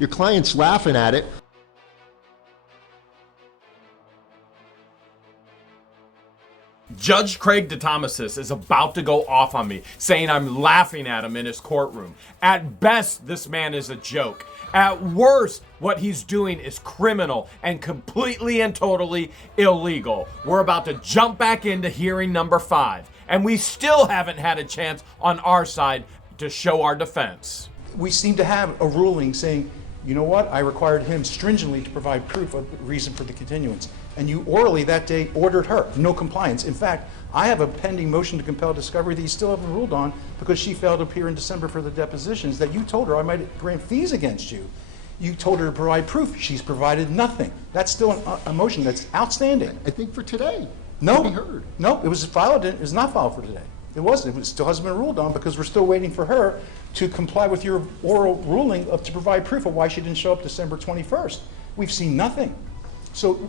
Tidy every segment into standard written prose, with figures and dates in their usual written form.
Your client's laughing at it. Judge Craig DeThomasis is about to go off on me, saying I'm laughing at him in his courtroom. At best, this man is a joke. At worst, what he's doing is criminal and completely and totally illegal. We're about to jump back into hearing number 5, and we still haven't had a chance on our side to show our defense. We seem to have a ruling saying, you know what, I required him stringently to provide proof of the reason for the continuance. And you orally that day ordered her, no compliance. In fact, I have a pending motion to compel discovery that you still haven't ruled on because she failed to appear in December for the depositions that you told her I might grant fees against you. You told her to provide proof. She's provided nothing. That's still a motion that's outstanding. I think for today. No, To be heard. no, it was filed. It was not filed for today. It wasn't. It still hasn't been ruled on because we're still waiting for her to comply with your oral ruling to provide proof of why she didn't show up December 21st. We've seen nothing. So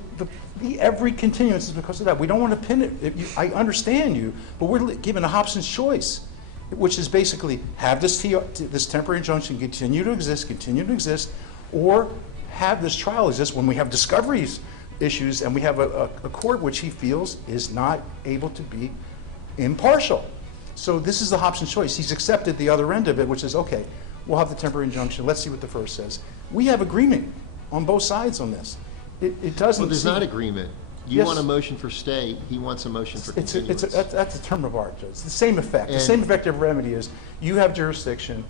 every continuance is because of that. We don't want to pin it. I understand you, but we're given a Hobson's choice, which is basically have this temporary injunction continue to exist, or have this trial exist when we have discoveries issues and we have a court which he feels is not able to be impartial. So this is the Hobson's choice. He's accepted the other end of it, which is, okay, we'll have the temporary injunction. Let's see what the first says. We have agreement on both sides on this. It doesn't. Well, there's not agreement. You Yes. want a motion for stay. He wants a motion for continuance. That's a term of art, Judge. It's the same effect. The same effective remedy is you have jurisdiction.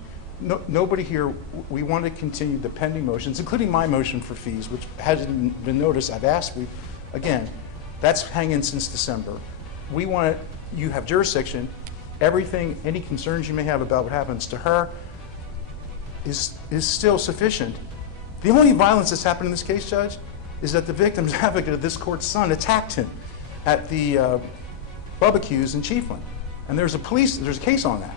Nobody here, we want to continue the pending motions, including my motion for fees, which hasn't been noticed. I've asked, again, that's hanging since December. We want to, you have jurisdiction. Everything, any concerns you may have about what happens to her is still sufficient. The only violence that's happened in this case, Judge, is that the victim's advocate of this court's son attacked him at the barbecues in Chiefland. And there's a case on that.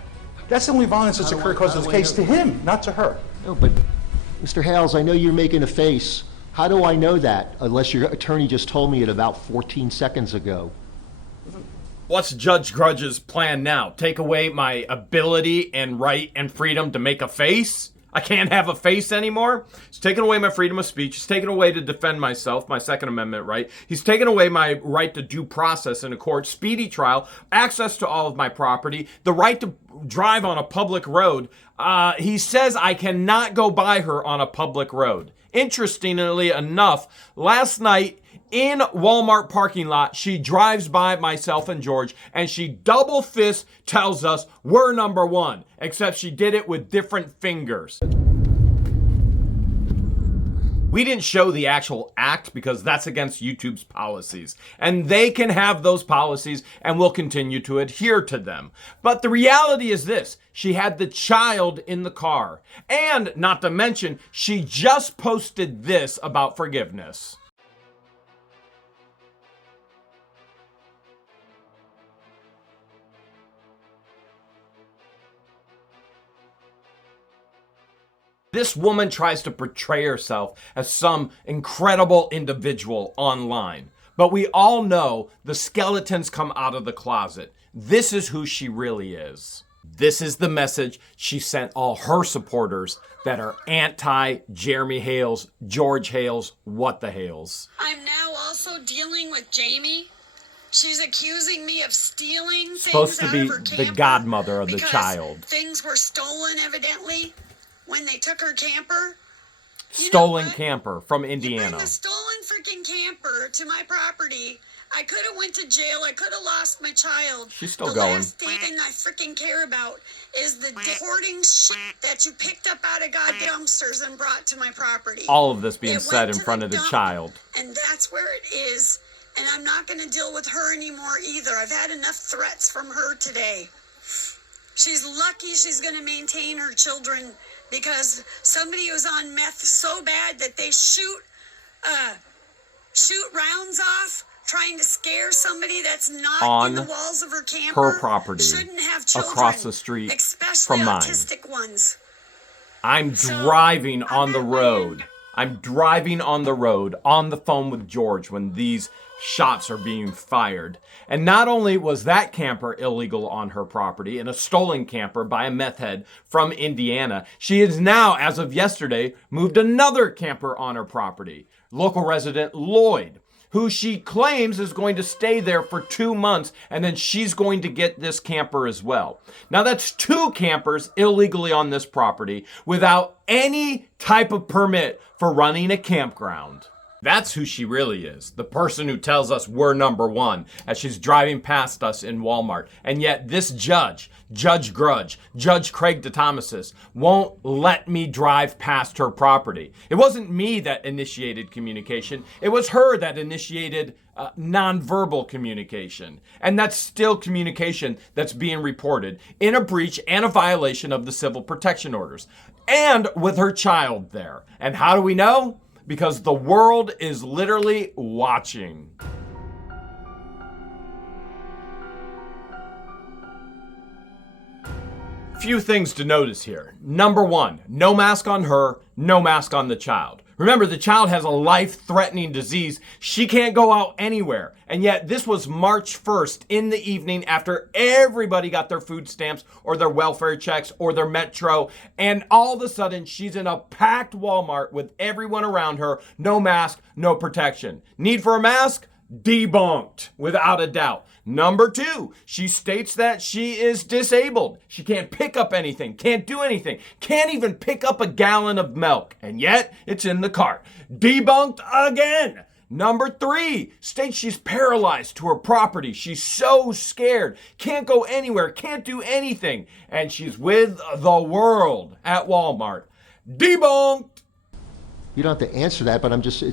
That's the only violence that's occurred because of the case to him, not to her. No, but Mr. Hales, I know you're making a face. How do I know that unless your attorney just told me it about 14 seconds ago? What's Judge Grudge's plan now? Take away my ability and right and freedom to make a face? I can't have a face anymore? He's taken away my freedom of speech. He's taken away to defend myself, my Second Amendment right. He's taken away my right to due process in a court, speedy trial, access to all of my property, the right to drive on a public road. He says I cannot go by her on a public road. Interestingly enough, last night, in Walmart parking lot, she drives by myself and George, and she double fist tells us we're number one, except she did it with different fingers. We didn't show the actual act because that's against YouTube's policies, and they can have those policies and we'll continue to adhere to them. But the reality is this: she had the child in the car, and not to mention, she just posted this about forgiveness. This woman tries to portray herself as some incredible individual online. But we all know the skeletons come out of the closet. This is who she really is. This is the message she sent all her supporters that are anti-Jeremy Hales, George Hales, what the Hales. I'm now also dealing with Jamie. She's accusing me of stealing things Supposed to out be of her the camper godmother of the because child. Things were stolen, evidently, when they took her camper. Stolen camper from You Indiana. bring a stolen freaking camper to my property. I could have went to jail. I could have lost my child. She's still the going. last thing I freaking care about is the deporting shit that you picked up out of goddamn dumpsters and brought to my property. All of this being It said went in to front of the dump, child. And that's where it is. And I'm not going to deal with her anymore either. I've had enough threats from her today. She's lucky she's going to maintain her children because somebody was on meth so bad that they shoot rounds off trying to scare somebody that's not on in the walls of her camper. her property, shouldn't have children, across the street especially from mine. autistic ones. I'm So, driving on I'm the at road. I'm driving on the road, on the phone with George when these shots are being fired. And not only was that camper illegal on her property, and a stolen camper by a meth head from Indiana, she has now, as of yesterday, moved another camper on her property. Local resident Lloyd, who she claims is going to stay there for 2 months, and then she's going to get this camper as well. Now that's 2 campers illegally on this property without any type of permit for running a campground. That's who she really is, the person who tells us we're number one as she's driving past us in Walmart. And yet this Judge Craig DeThomasis, won't let me drive past her property. It wasn't me that initiated communication. It was her that initiated nonverbal communication. And that's still communication that's being reported in a breach and a violation of the civil protection orders. And with her child there. And how do we know? Because the world is literally watching. Few things to notice here. Number 1, no mask on her, no mask on the child. Remember, the child has a life-threatening disease. She can't go out anywhere. And yet this was March 1st in the evening after everybody got their food stamps or their welfare checks or their Metro. And all of a sudden, she's in a packed Walmart with everyone around her. No mask, no protection. Need for a mask? Debunked, without a doubt. Number 2, she states that she is disabled. She can't pick up anything, can't do anything, can't even pick up a gallon of milk, and yet it's in the cart. Debunked again. Number 3, states she's paralyzed to her property. She's so scared, can't go anywhere, can't do anything, and she's with the world at Walmart. Debunked. You don't have to answer that, but I'm just,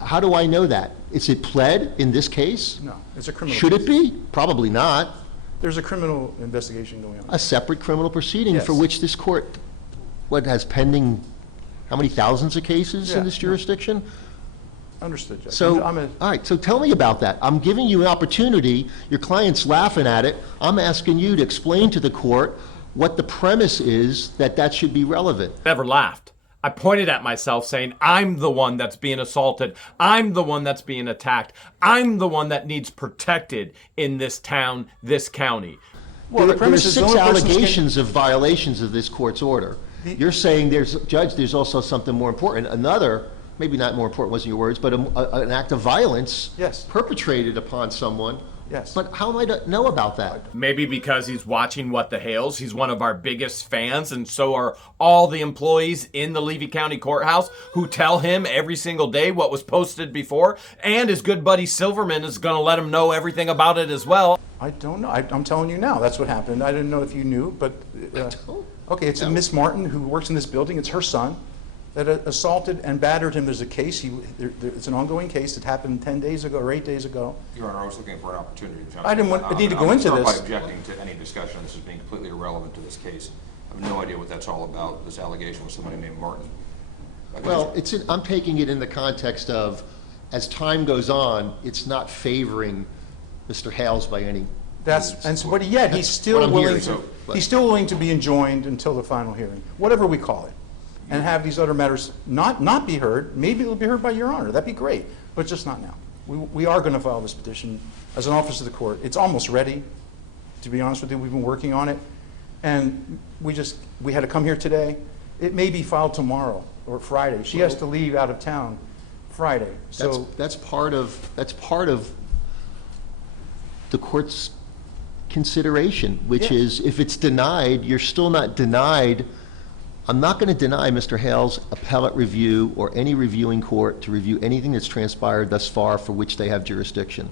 how do I know that? Is it pled in this case? No, it's a criminal Should case. it be? Probably not. There's a criminal investigation going on. A separate criminal proceeding Yes. for which this court, has pending, how many thousands of cases in Yeah, this no. jurisdiction? Understood, Judge. So, I'm a- all right, so tell me about that. I'm giving you an opportunity, your client's laughing at it, I'm asking you to explain to the court what the premise is that should be relevant. Never laughed. I pointed at myself saying, I'm the one that's being assaulted. I'm the one that's being attacked. I'm the one that needs protected in this town, this county. Well, There the are premise is the 6 only person that's getting- allegations of violations of this court's order. You're saying there's also something more important, another, maybe not more important, wasn't your words, but an act of violence Yes. perpetrated upon someone. Yes. But how am I to know about that? Maybe because he's watching What the Hales. He's one of our biggest fans, and so are all the employees in the Levy County Courthouse who tell him every single day what was posted before. And his good buddy Silverman is going to let him know everything about it as well. I don't know. I'm telling you now, that's what happened. I didn't know if you knew, but, okay, it's a Miss Martin who works in this building. It's her son that assaulted and battered him. There's a case, it's an ongoing case that happened 10 days ago or 8 days ago. Your Honor, I was looking for an opportunity to jump I didn't in. want- I need to go I'm into gonna this. start by objecting to any discussion. This is being completely irrelevant to this case. I have no idea what that's all about, this allegation with somebody named Martin. Well, I'm taking it in the context of, as time goes on, it's not favoring Mr. Hales by any means. But yet, he's still what I'm willing hearing. he's still willing to be enjoined until the final hearing, whatever we call it, and have these other matters not be heard. Maybe it'll be heard by Your Honor. That'd be great, but just not now. We are going to file this petition as an officer of the court. It's almost ready, to be honest with you. We've been working on it, and we had to come here today. It may be filed tomorrow or Friday. She has to leave out of town Friday, so. That's part of the court's consideration, which Yeah. is, if it's denied, you're still not denied. I'm not going to deny Mr. Hale's appellate review or any reviewing court to review anything that's transpired thus far for which they have jurisdiction.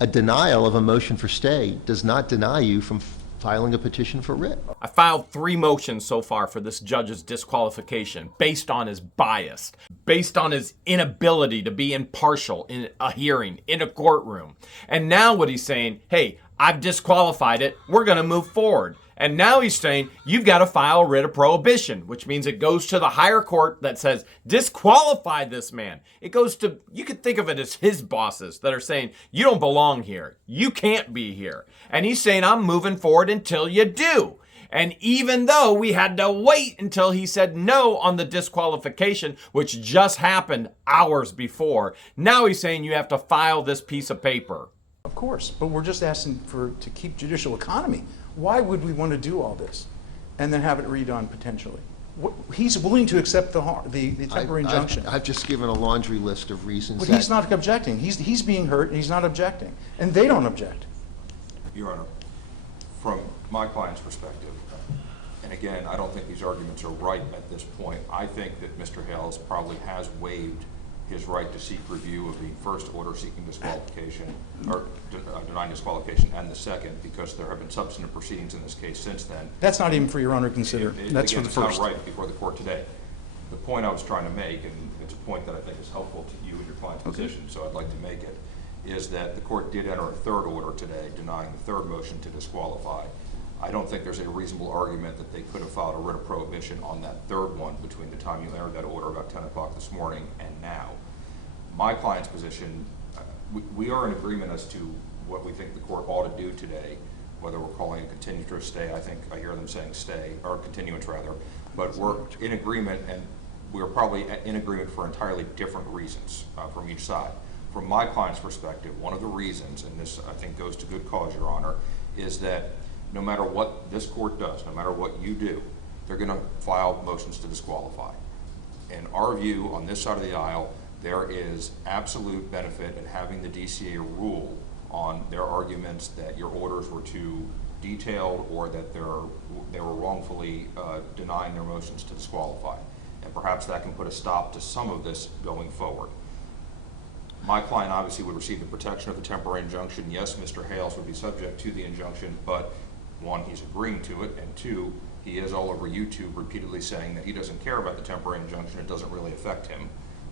A denial of a motion for stay does not deny you from filing a petition for writ. I filed 3 motions so far for this judge's disqualification based on his bias, based on his inability to be impartial in a hearing, in a courtroom. And now what he's saying, hey, I've disqualified it, we're going to move forward. And now he's saying, you've got to file a writ of prohibition, which means it goes to the higher court that says, disqualify this man. It goes to, you could think of it as his bosses that are saying, you don't belong here. You can't be here. And he's saying, I'm moving forward until you do. And even though we had to wait until he said no on the disqualification, which just happened hours before, now he's saying you have to file this piece of paper. Of course, but we're just asking to keep judicial economy. Why would we want to do all this and then have it redone potentially? He's willing to accept the temporary injunction. I've just given a laundry list of reasons. But he's not objecting. He's being hurt and he's not objecting. And they don't object. Your Honor, from my client's perspective, and again, I don't think these arguments are right at this point. I think that Mr. Hales probably has waived his right to seek review of the first order seeking disqualification, or denying disqualification, and the second, because there have been substantive proceedings in this case since then. That's not even for Your Honor to consider. That's Again, for the first. it's not right before the court today. The point I was trying to make, and it's a point that I think is helpful to you and your client's position, so I'd like to make it, is that the court did enter a third order today denying the third motion to disqualify. I don't think there's a reasonable argument that they could have filed a writ of prohibition on that third one between the time you entered that order about 10 o'clock this morning and now. My client's position, we are in agreement as to what we think the court ought to do today, whether we're calling it continuance or stay. I think I hear them saying stay, or continuance rather, but we're in agreement, and we're probably in agreement for entirely different reasons from each side. From my client's perspective, one of the reasons, and this I think goes to good cause, Your Honor, is that no matter what this court does, no matter what you do, they're going to file motions to disqualify. In our view, on this side of the aisle, there is absolute benefit in having the DCA rule on their arguments that your orders were too detailed or that they were wrongfully denying their motions to disqualify. And perhaps that can put a stop to some of this going forward. My client obviously would receive the protection of the temporary injunction. Yes, Mr. Hales would be subject to the injunction, but one, he's agreeing to it, and two, he is all over YouTube repeatedly saying that he doesn't care about the temporary injunction. It doesn't really affect him.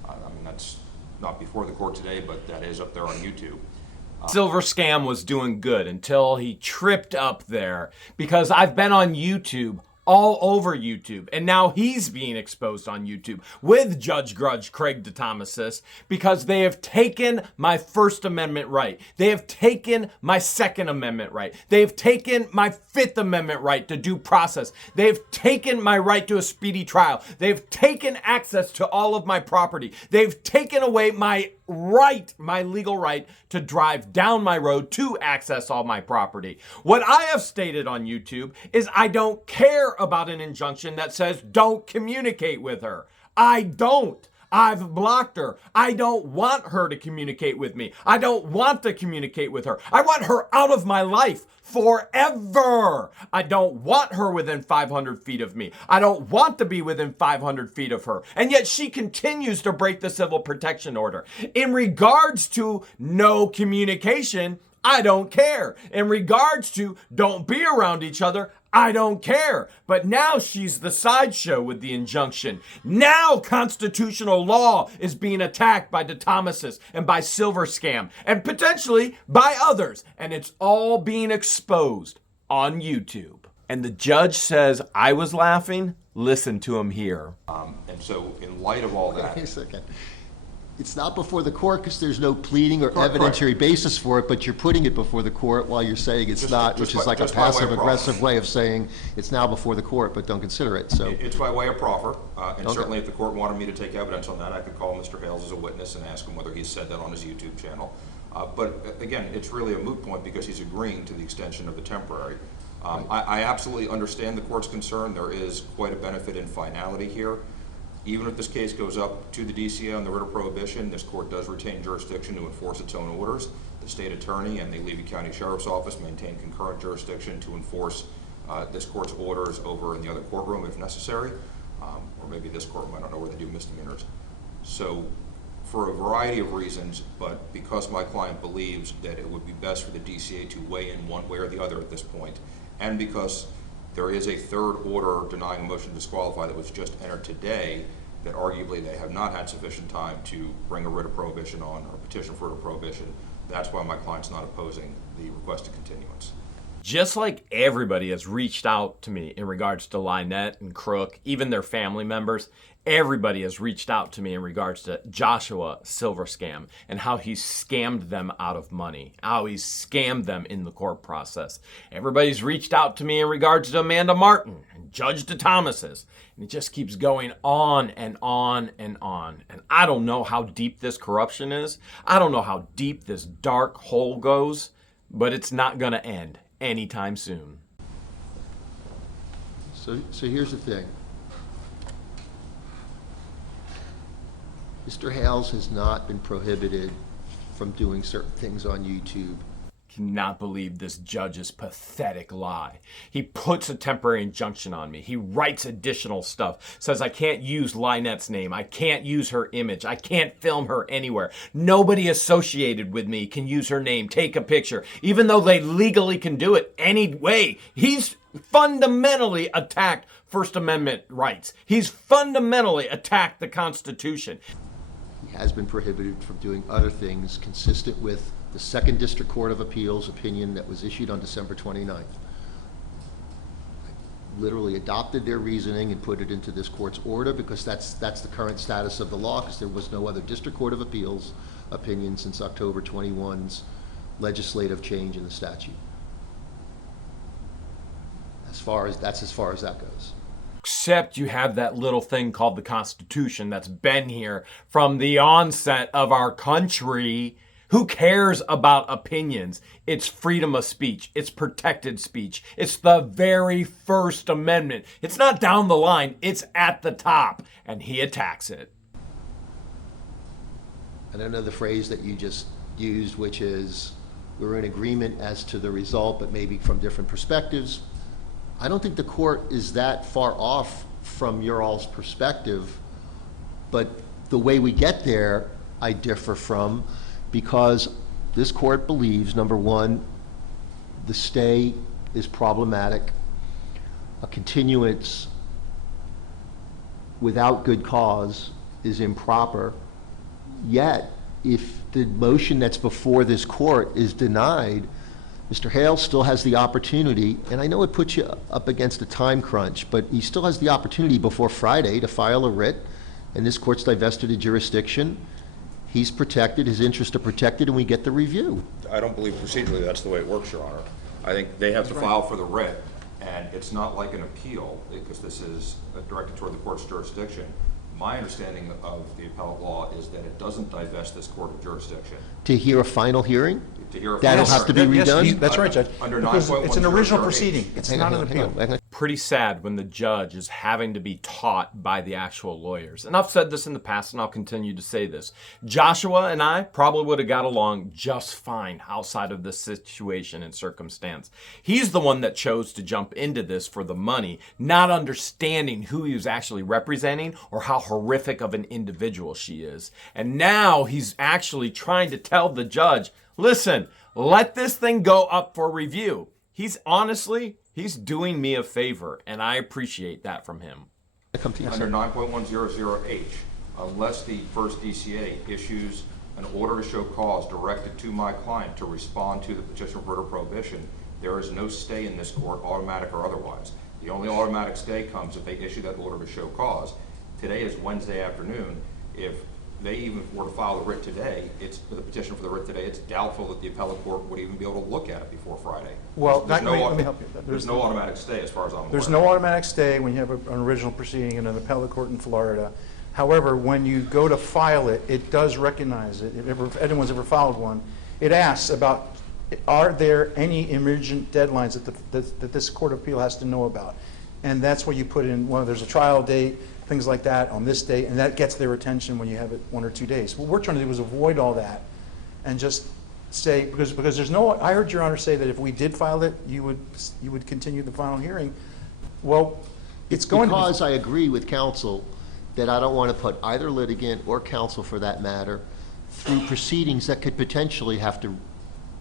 I mean, that's not before the court today, but that is up there on YouTube. Silver Scam was doing good until he tripped up there, because I've been on YouTube, all over YouTube, and now he's being exposed on YouTube with Judge Craig DeThomasis, because they have taken my First Amendment right. They have taken my Second Amendment right. They've taken my Fifth Amendment right to due process. They've taken my right to a speedy trial. They've taken access to all of my property. They've taken away my right, my legal right to drive down my road to access all my property. What I have stated on YouTube is I don't care about an injunction that says don't communicate with her. I don't. I've blocked her. I don't want her to communicate with me. I don't want to communicate with her. I want her out of my life forever. I don't want her within 500 feet of me. I don't want to be within 500 feet of her. And yet she continues to break the civil protection order. In regards to no communication, I don't care. In regards to don't be around each other, I don't care. But now she's the sideshow with the injunction. Now constitutional law is being attacked by DeThomasis and by Silver Scam and potentially by others. And it's all being exposed on YouTube. And the judge says I was laughing. Listen to him here. And so in light of all that, Wait a second. It's not before the court because there's no pleading or Correct. evidentiary basis for it, but you're putting it before the court while you're saying it's Just- not, just which is by- like a just by way of passive-aggressive proffer. way of saying it's now before the court, but don't consider it, so. it's by way of proffer, and Okay. certainly if the court wanted me to take evidence on that, I could call Mr. Hales as a witness and ask him whether he's said that on his YouTube channel. But again, it's really a moot point because he's agreeing to the extension of the temporary. I absolutely understand the court's concern. There is quite a benefit in finality here. Even if this case goes up to the DCA on the writ of prohibition, this court does retain jurisdiction to enforce its own orders. The state attorney and the Levy County Sheriff's Office maintain concurrent jurisdiction to enforce this court's orders over in the other courtroom if necessary, or maybe this courtroom, I don't know where they do misdemeanors. So for a variety of reasons, but because my client believes that it would be best for the DCA to weigh in one way or the other at this point, and because there is a third order denying a motion to disqualify that was just entered today, that arguably they have not had sufficient time to bring a writ of prohibition on or petition for a writ of prohibition. That's why my client's not opposing the requested continuance. Just like everybody has reached out to me in regards to LIEnette and Crook, even their family members, everybody has reached out to me in regards to Joshua Silver Scam and how he's scammed them out of money, how he's scammed them in the court process. Everybody's reached out to me in regards to Amanda Martin and Judge DeThomasis. And it just keeps going on and on and on. And I don't know how deep this corruption is. I don't know how deep this dark hole goes, but it's not going to end anytime soon. So here's the thing. Mr. Hales has not been prohibited from doing certain things on YouTube. Cannot believe this judge's pathetic lie. He puts a temporary injunction on me. He writes additional stuff, says I can't use LIEnette's name. I can't use her image. I can't film her anywhere. Nobody associated with me can use her name, take a picture, even though they legally can do it anyway. He's fundamentally attacked First Amendment rights. He's fundamentally attacked the Constitution. He has been prohibited from doing other things consistent with the Second District Court of Appeals opinion that was issued on December 29th. I literally adopted their reasoning and put it into this court's order because that's the current status of the law, because there was no other District Court of Appeals opinion since October 21's legislative change in the statute. That's as far as that goes. Except you have that little thing called the Constitution that's been here from the onset of our country. Who cares about opinions? It's freedom of speech. It's protected speech. It's the very First Amendment. It's not down the line. It's at the top. And he attacks it. I don't know the phrase that you just used, which is we're in agreement as to the result, but maybe from different perspectives. I don't think the court is that far off from your all's perspective, but the way we get there, I differ from, because this court believes, number one, the stay is problematic. A continuance without good cause is improper. Yet, if the motion that's before this court is denied, Mr. Hale still has the opportunity, and I know it puts you up against a time crunch, but he still has the opportunity before Friday to file a writ, and this court's divested of jurisdiction. He's protected, his interests are protected, and we get the review. I don't believe procedurally that's the way it works, Your Honor. I think they have to file for the writ, and it's not like an appeal, because this is directed toward the court's jurisdiction. My understanding of the appellate law is that it doesn't divest this court of jurisdiction. To hear a final hearing? To hear a That'll final have to be hearing. redone? That's right, Judge. Under Because it's an original 9.100H. proceeding. It's not an appeal. Pretty sad when the judge is having to be taught by the actual lawyers. And I've said this in the past, and I'll continue to say this. Joshua and I probably would have got along just fine outside of this situation and circumstance. He's the one that chose to jump into this for the money, not understanding who he was actually representing or how horrific of an individual she is. And now he's actually trying to tell the judge, listen, let this thing go up for review. He's doing me a favor, and I appreciate that from him. Under 9.100H, unless the first DCA issues an order to show cause directed to my client to respond to the petition for writ of prohibition, there is no stay in this court, automatic or otherwise. The only automatic stay comes if they issue that order to show cause. Today is Wednesday afternoon. If they even were to file the writ today, it's the petition for the writ today, it's doubtful that the appellate court would even be able to look at it before Friday. Well, let me help you. There's no automatic stay as far as I'm aware. There's no automatic stay when you have an original proceeding in an appellate court in Florida. However, when you go to file it, it does recognize it. If anyone's ever filed one, it asks about, are there any emergent deadlines that this court of appeal has to know about? And that's where you put in, well, there's a trial date, things like that on this date, and that gets their attention when you have it 1 or 2 days. What we're trying to do is avoid all that and just say, because there's no, I heard Your Honor say that if we did file it, you would continue the final hearing. Well, it's going to be. Because I agree with counsel that I don't want to put either litigant or counsel for that matter through proceedings that could potentially have to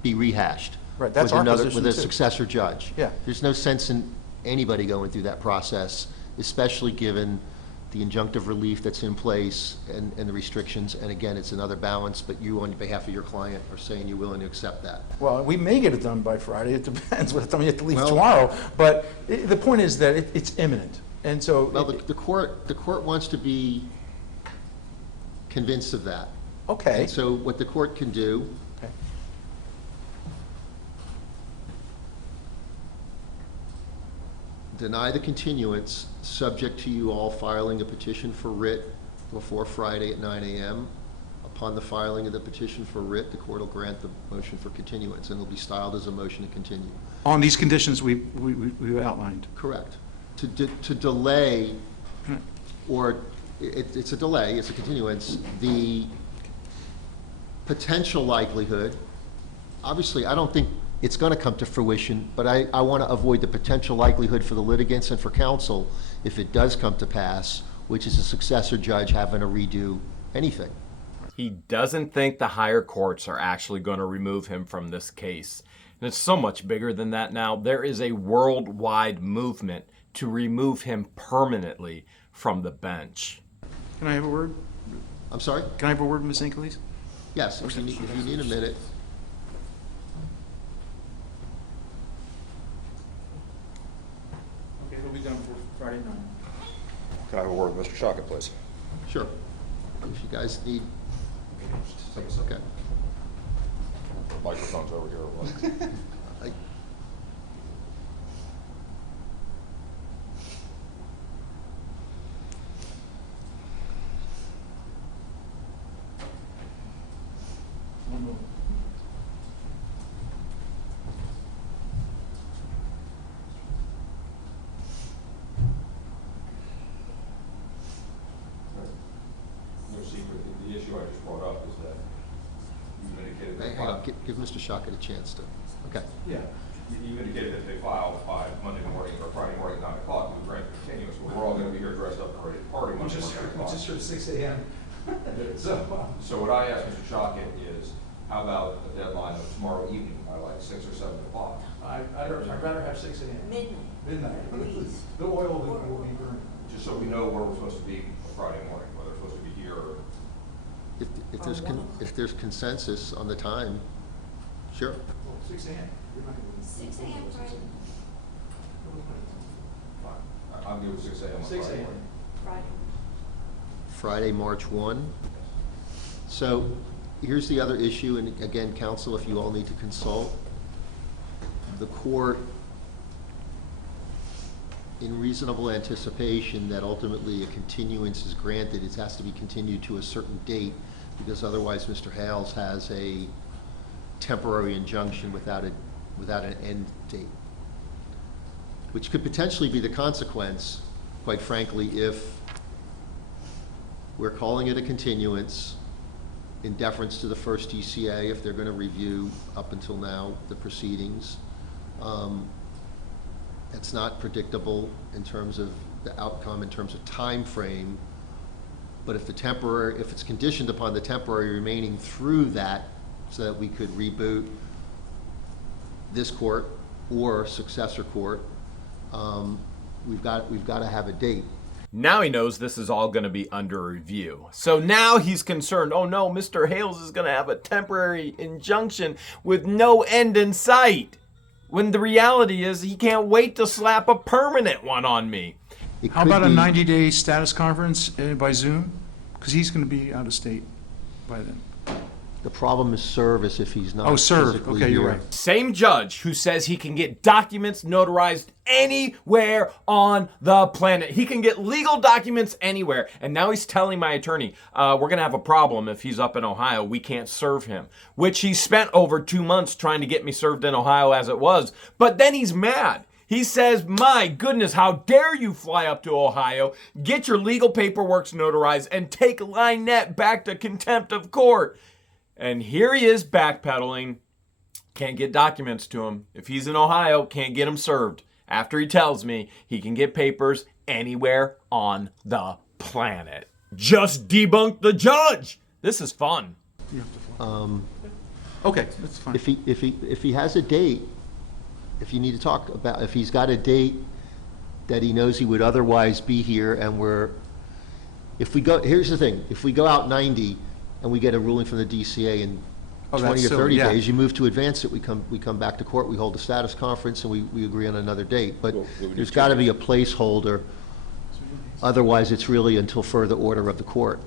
be rehashed. Right, that's with our position with a too. successor judge. Yeah. There's no sense in anybody going through that process, especially given the injunctive relief that's in place and the restrictions, and again, it's another balance, but you, on behalf of your client, are saying you're willing to accept that. Well, we may get it done by Friday, it depends what time you have to leave Well- tomorrow, but the point is that it's imminent, and so. Well, the court wants to be convinced of that. Okay. And so what the court can do, Okay. deny the continuance, subject to you all filing a petition for writ before Friday at 9 a.m. Upon the filing of the petition for writ, the court will grant the motion for continuance, and it'll be styled as a motion to continue. On these conditions we've outlined. Correct. To delay, or it's a delay, it's a continuance, the potential likelihood, obviously, I don't think it's going to come to fruition, but I want to avoid the potential likelihood for the litigants and for counsel, if it does come to pass, which is a successor judge having to redo anything. He doesn't think the higher courts are actually going to remove him from this case. And it's so much bigger than that now. There is a worldwide movement to remove him permanently from the bench. Can I have a word? I'm sorry? Can I have a word, Ms. Inkeles? Yes, if you need a minute. Okay, it'll be done for Friday night. Can I have a word with Mr. Shaka, please? Sure. If you guys need, okay. Microphone's over here. I- No secret, the issue I just brought up is that you indicated they Hang on, filed. give Mr. Shaka a chance to, okay. Yeah. You indicated that they filed by Monday morning or Friday morning at 9 o'clock, we grant continuous, but we're all gonna be here dressed up and ready to party Monday morning at 9 o'clock. sure 6 a.m. So what I asked Mr. Shaka is, how about a deadline of tomorrow evening by like 6 or 7 o'clock? I'd rather have 6 a.m. Midnight. The oil will be burned. Just so we know where we're supposed to be Friday morning, whether we're supposed to be here or. If there's consensus on the time, sure. 6 a.m. 6 a.m. Friday. Fine. I'm good with 6 a.m. on 6 Friday a.m. morning. Friday. Friday, March 1. So here's the other issue, and again, counsel, if you all need to consult, the court, in reasonable anticipation that ultimately a continuance is granted, it has to be continued to a certain date, because otherwise Mr. Hales has a temporary injunction without an end date, which could potentially be the consequence, quite frankly, if we're calling it a continuance in deference to the first DCA, if they're going to review up until now the proceedings. It's not predictable in terms of the outcome, in terms of time frame, but if it's conditioned upon the temporary remaining through that, so that we could reboot this court or successor court, we've got to have a date. Now he knows this is all going to be under review. So now he's concerned, oh no, Mr. Hales is going to have a temporary injunction with no end in sight. When the reality is he can't wait to slap a permanent one on me. How about a 90-day status conference by Zoom? Because he's going to be out of state by then. The problem is service if he's not Oh, serve. physically Okay, you're here. right. Same judge who says he can get documents notarized anywhere on the planet. He can get legal documents anywhere. And now he's telling my attorney, we're going to have a problem if he's up in Ohio. We can't serve him. Which he spent over 2 months trying to get me served in Ohio as it was. But then he's mad. He says, my goodness, how dare you fly up to Ohio, get your legal paperwork notarized, and take LIEnette back to contempt of court. And here he is backpedaling. Can't get documents to him. If he's in Ohio, can't get him served. After he tells me he can get papers anywhere on the planet. Just debunk the judge. This is fun. You have to fly. Okay, that's fine. If he has a date, if you need to talk about, if he's got a date that he knows he would otherwise be here and we're If we go, here's the thing, if we go out 90 and we get a ruling from the DCA in Oh, 20 or that's 30 yeah. days, you move to advance it, we come back to court, we hold a status conference, and we agree on another date. But there's got to be a placeholder, otherwise it's really until further order of the court.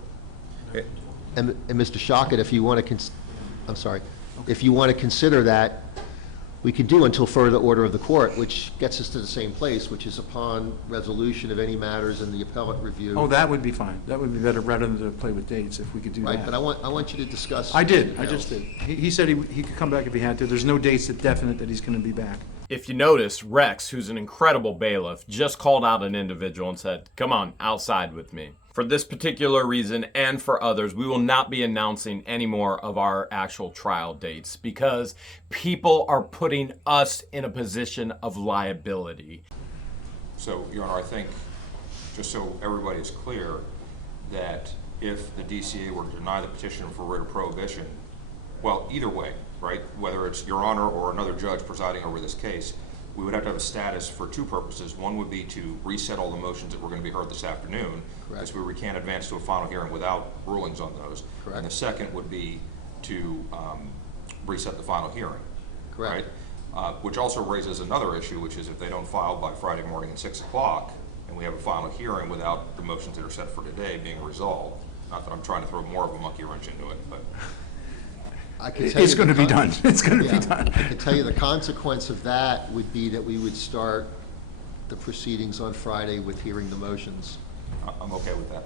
And Mr. Shockett, if you want to, I'm sorry, if you want to consider that, we can do until further order of the court, which gets us to the same place, which is upon resolution of any matters in the appellate review. Oh, that would be fine. That would be better, rather than to play with dates, if we could do that. Right, but I want you to discuss. I did, I just did. He said he could come back if he had to. There's no dates that definite that he's going to be back. If you notice, Rex, who's an incredible bailiff, just called out an individual and said, come on, outside with me. For this particular reason and for others, we will not be announcing any more of our actual trial dates because people are putting us in a position of liability. So, Your Honor, I think, just so everybody is clear, that if the DCA were to deny the petition for writ of prohibition, well, either way, right, whether it's Your Honor or another judge presiding over this case, we would have to have a status for two purposes. One would be to reset all the motions that were going to be heard this afternoon, because we can't advance to a final hearing without rulings on those. Correct. And the second would be to reset the final hearing. Correct. Right? Which also raises another issue, which is if they don't file by Friday morning at 6 o'clock, and we have a final hearing without the motions that are set for today being resolved, not that I'm trying to throw more of a monkey wrench into it, but I can tell you It's going to be done. It's going to Yeah, be done. I can tell you the consequence of that would be that we would start the proceedings on Friday with hearing the motions. I'm okay with that.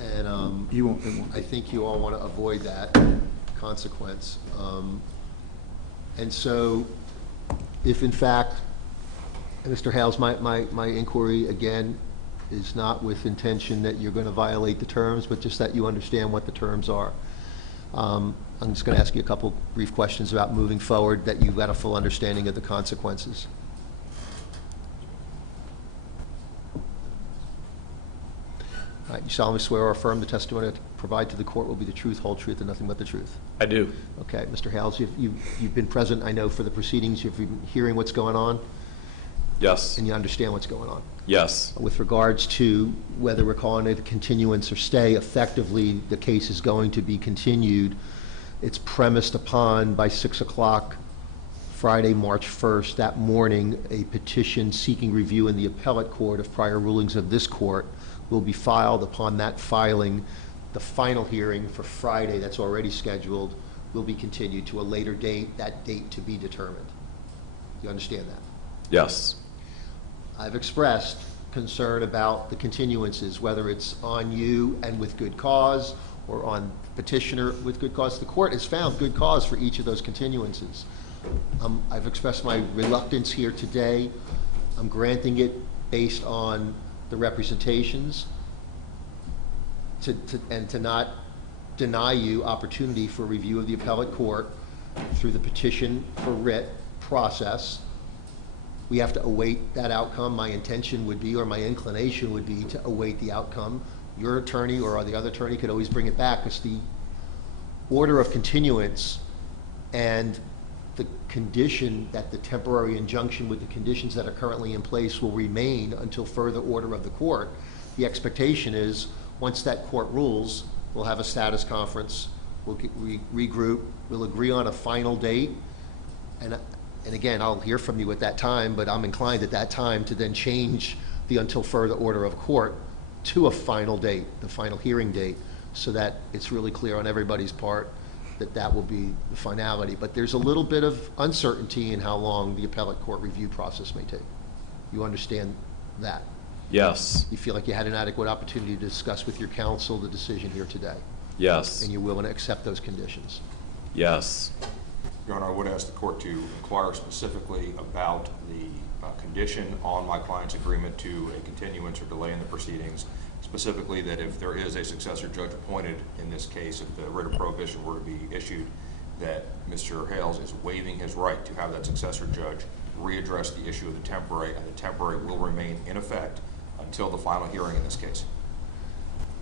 And You won't, it won't. I think you all want to avoid that consequence. And so if in fact, Mr. Hales, my inquiry again is not with intention that you're going to violate the terms, but just that you understand what the terms are. I'm just going to ask you a couple brief questions about moving forward, that you've got a full understanding of the consequences. All right, you solemnly swear or affirm the testimony to provide to the court will be the truth, whole truth, and nothing but the truth? I do. Okay, Mr. Hales, you've been present, I know, for the proceedings. You've been hearing what's going on, Yes. and you understand what's going on. Yes. With regards to whether we're calling it a continuance or stay, effectively, the case is going to be continued. It's premised upon, by 6 o'clock, Friday, March 1st, that morning, a petition seeking review in the appellate court of prior rulings of this court will be filed. Upon that filing, the final hearing for Friday, that's already scheduled, will be continued to a later date, that date to be determined. You understand that? Yes. I've expressed concern about the continuances, whether it's on you and with good cause, or on petitioner with good cause. The court has found good cause for each of those continuances. I've expressed my reluctance here today. I'm granting it based on the representations and to not deny you opportunity for review of the appellate court through the petition for writ process. We have to await that outcome. My intention would be, or my inclination would be, to await the outcome. Your attorney or the other attorney could always bring it back, because the order of continuance and the condition that the temporary injunction with the conditions that are currently in place will remain until further order of the court. The expectation is, once that court rules, we'll have a status conference, we'll regroup, we'll agree on a final date, and again, I'll hear from you at that time, but I'm inclined at that time to then change the until further order of court to a final date, the final hearing date, so that it's really clear on everybody's part that that will be the finality. But there's a little bit of uncertainty in how long the appellate court review process may take. You understand that? Yes. You feel like you had an adequate opportunity to discuss with your counsel the decision here today, Yes. and you're willing to accept those conditions? Yes. Your Honor, I would ask the court to inquire specifically about the condition on my client's agreement to a continuance or delay in the proceedings, specifically that if there is a successor judge appointed in this case, if the writ of prohibition were to be issued, that Mr. Hales is waiving his right to have that successor judge readdress the issue of the temporary, and the temporary will remain in effect until the final hearing in this case.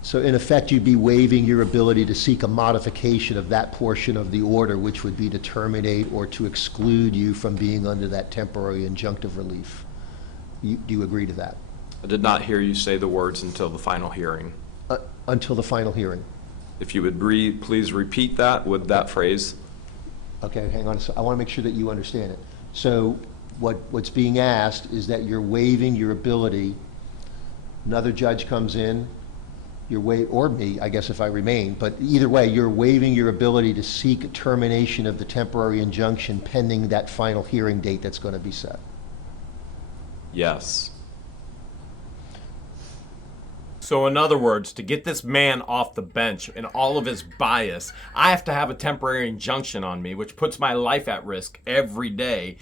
So in effect, you'd be waiving your ability to seek a modification of that portion of the order, which would be to terminate or to exclude you from being under that temporary injunctive relief. Do you agree to that? I did not hear you say the words until the final hearing. until the final hearing. If you would please repeat that with that phrase. Okay, hang on. So I want to make sure that you understand it. So what's being asked is that you're waiving your ability, another judge comes in, or me, I guess if I remain, but either way, you're waiving your ability to seek termination of the temporary injunction pending that final hearing date that's going to be set. Yes. So in other words, to get this man off the bench and all of his bias, I have to have a temporary injunction on me, which puts my life at risk every day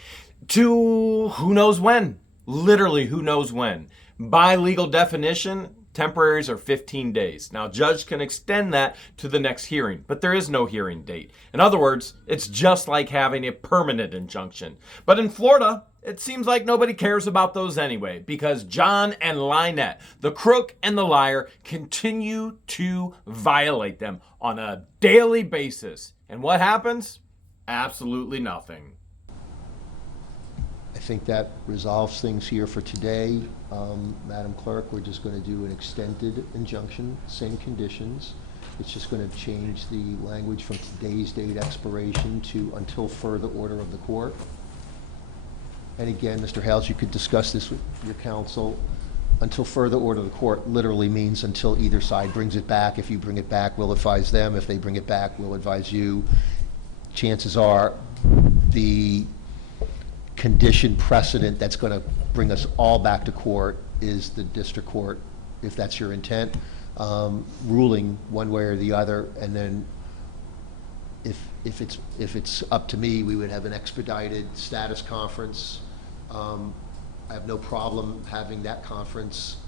to who knows when. Literally who knows when. By legal definition, temporaries are 15 days. Now, judge can extend that to the next hearing, but there is no hearing date. In other words, it's just like having a permanent injunction. But in Florida, it seems like nobody cares about those anyway, because John and LIEnette, the crook and the liar, continue to violate them on a daily basis. And what happens? Absolutely nothing. I think that resolves things here for today. Madam Clerk, we're just going to do an extended injunction, same conditions. It's just going to change the language from today's date expiration to until further order of the court. And again, Mr. Hales, you could discuss this with your counsel. Until further order of the court literally means until either side brings it back. If you bring it back, we'll advise them. If they bring it back, we'll advise you. Chances are the condition precedent that's going to bring us all back to court is the district court, if that's your intent, ruling one way or the other. And then if it's up to me, we would have an expedited status conference. I have no problem having that conference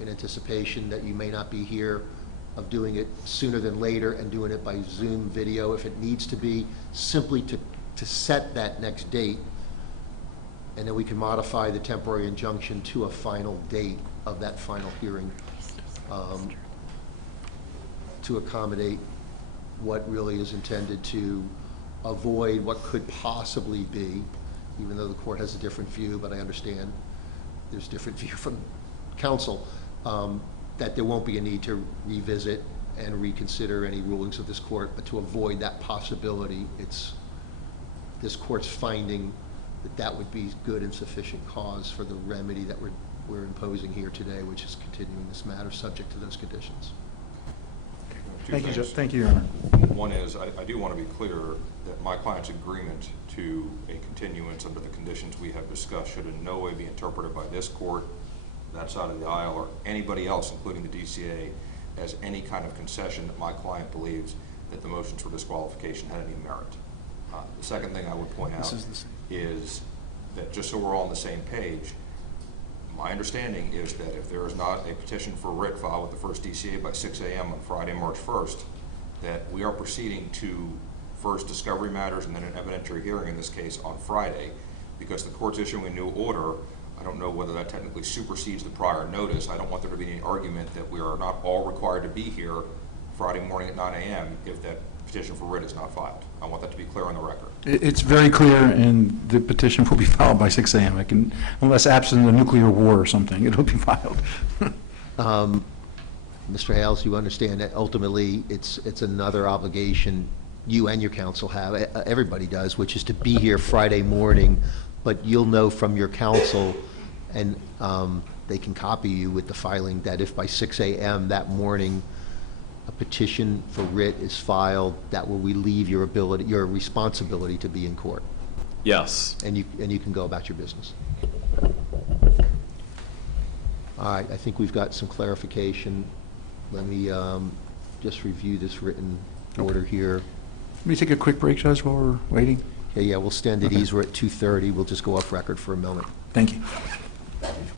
in anticipation that you may not be here, of doing it sooner than later and doing it by Zoom video if it needs to be, simply to set that next date. And then we can modify the temporary injunction to a final date of that final hearing to accommodate what really is intended to avoid what could possibly be, even though the court has a different view, but I understand there's a different view from counsel, that there won't be a need to revisit and reconsider any rulings of this court, but to avoid that possibility, it's this court's finding that would be good and sufficient cause for the remedy that we're imposing here today, which is continuing this matter subject to those conditions. Thank you, Judge. Thank you, Your Honor. One is, I do want to be clear that my client's agreement to a continuance under the conditions we have discussed should in no way be interpreted by this court, that side of the aisle, or anybody else, including the DCA, as any kind of concession that my client believes that the motions for disqualification had any merit. The second thing I would point out is that, just so we're all on the same page, my understanding is that if there is not a petition for writ filed with the first DCA by 6 a.m. on Friday, March 1st, that we are proceeding to first discovery matters and then an evidentiary hearing in this case on Friday, because the court's issuing a new order. I don't know whether that technically supersedes the prior notice. I don't want there to be any argument that we are not all required to be here Friday morning at 9 a.m. if that petition for writ is not filed. I want that to be clear on the record. It's very clear, and the petition will be filed by 6 a.m. Unless absent a nuclear war or something, it'll be filed. Mr. Hales, you understand that ultimately it's another obligation you and your counsel have, everybody does, which is to be here Friday morning, but you'll know from your counsel, and they can copy you with the filing, that if by 6 a.m. that morning a petition for writ is filed, that will relieve your responsibility to be in court. Yes. And you can go about your business. All right, I think we've got some clarification. Let me just review this written order here. Let me take a quick break, Judge, while we're waiting. Okay, yeah, we'll stand at ease. We're at 2:30. We'll just go off record for a moment. Thank you.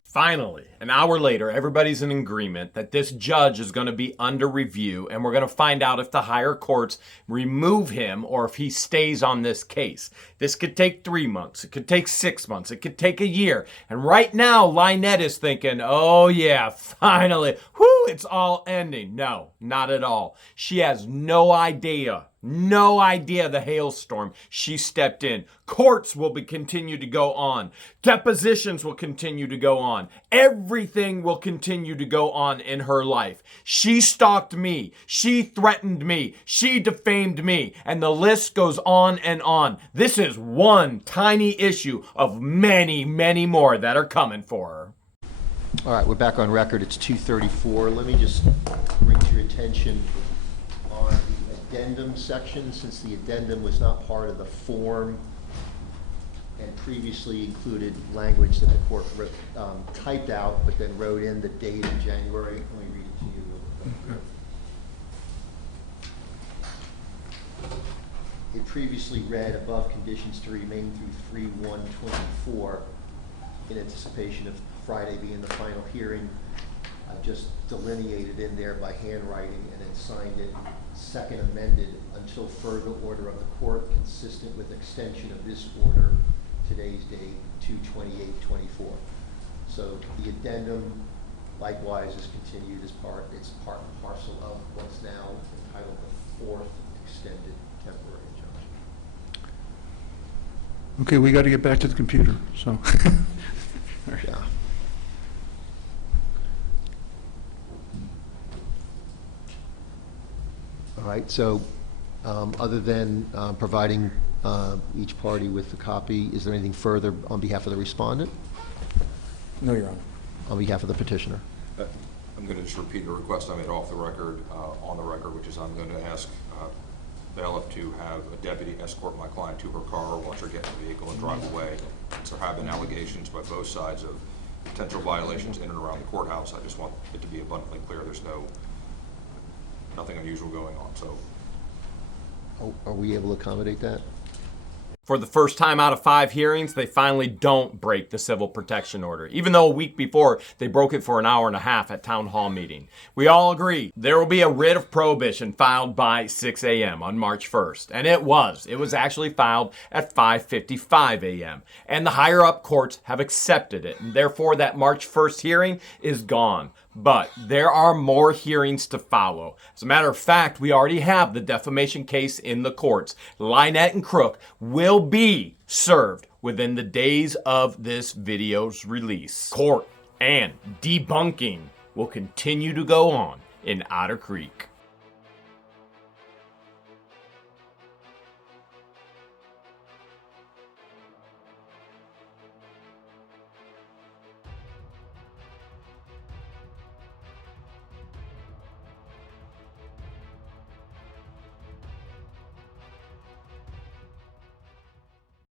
Finally, an hour later, everybody's in agreement that this judge is going to be under review, and we're going to find out if the higher courts remove him or if he stays on this case. This could take 3 months. It could take 6 months. It could take a year. And right now, LIEnette is thinking, oh yeah, finally, whoo, it's all ending. No, not at all. She has no idea the hailstorm she stepped in. Courts will continue to go on. Depositions will continue to go on. Every everything will continue to go on in her life. She stalked me. She threatened me. She defamed me. And the list goes on and on. This is one tiny issue of many, many more that are coming for her. All right, we're back on record. It's 2:34. Let me just bring to your attention on the addendum section, since the addendum was not part of the form and previously included language that the court typed out, but then wrote in the date in January. Let me read it to you real quick. It previously read above conditions to remain through 3/1/24 in anticipation of Friday being the final hearing. I've just delineated in there by handwriting and then signed it, second amended, until further order of the court consistent with extension of this order, today's date, 2/28/24. So the addendum likewise is continued as it's part and parcel of what's now entitled the fourth extended temporary injunction. Okay, we got to get back to the computer, so. Yeah. All right, so other than providing each party with the copy, is there anything further on behalf of the respondent? No, Your Honor. On behalf of the petitioner? I'm going to just repeat a request I made off the record, on the record, which is I'm going to ask bailiff to have a deputy escort my client to her car, watch her get in the vehicle and drive away. So there have been allegations by both sides of potential violations in and around the courthouse. I just want it to be abundantly clear there's nothing unusual going on. So, Are we able to accommodate that? For the first time out of 5 hearings, they finally don't break the civil protection order, even though a week before they broke it for an hour and a half at town hall meeting. We all agree there will be a writ of prohibition filed by 6 a.m. on March 1st. And it was actually filed at 5:55 a.m. And the higher up courts have accepted it. And therefore that March 1st hearing is gone. But there are more hearings to follow. As a matter of fact, we already have the defamation case in the courts. LIEnette and CROOK will be served within the days of this video's release. Court and debunking will continue to go on in Otter Creek.